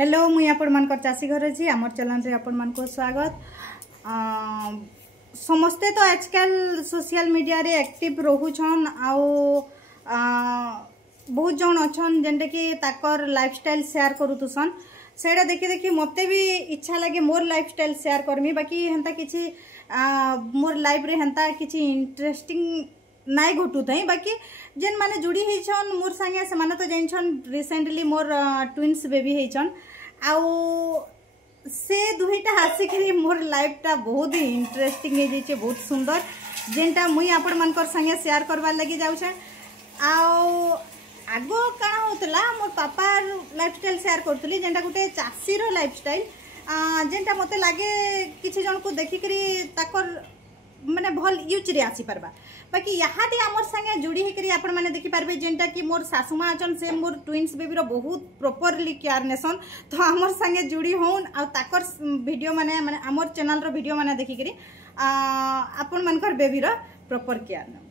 Hello मुई आपण मानकर चासी घर अच्छी आमर चैनल रे आपण मान को स्वागत। समस्ते तो आजकल सोशल मीडिया रे एक्टिव रोहुछन आउ बहुत जन अच्छन जेंटे कि ताकर लाइफस्टाइल शेयर करूथुसन सेटा देखि देखि मते भी इच्छा लगे मोर लाइफस्टाइल शेयर करमी। बाकी हेंता किछि मोर लाइफ रे हेंता किछि इंटरेस्टिंग नाई घटू थाई। बाकी जेन माने जुड़ी हेछन मोर संगे से माने तो जानछन रिसेंटली मोर ट्विन्स बेबी हेछन आउ से दुईटा हासिक मोर लाइफ टा बहुत ही इंटरेस्टिंग हे जेचे बहुत सुंदर जेनटा मुई आपण मानकर संगे शेयर करबार लगी जाउछे। आउ आगो का होतला मोर पापा लाइफस्टाइल शेयर करतली जेनटा गुटे चासी रो लाइफस्टाइल जेनटा मते लागे किछि जन को देखि करी ताकर माने भल यूज रे आसी परबा। बाकी यहाँ दे आमर संगे जुड़ी हे करी आपण माने देखि पारबे जेनटा कि मोर सासुमा अचन से मोर ट्विन्स बेबी रो बहुत प्रॉपरली केयर नेसन तो आमर संगे जुड़ी होन आ ताकर वीडियो माने आमर चैनल रो वीडियो माने देखि करी आपण मानकर बेबी रो प्रॉपर केयर न।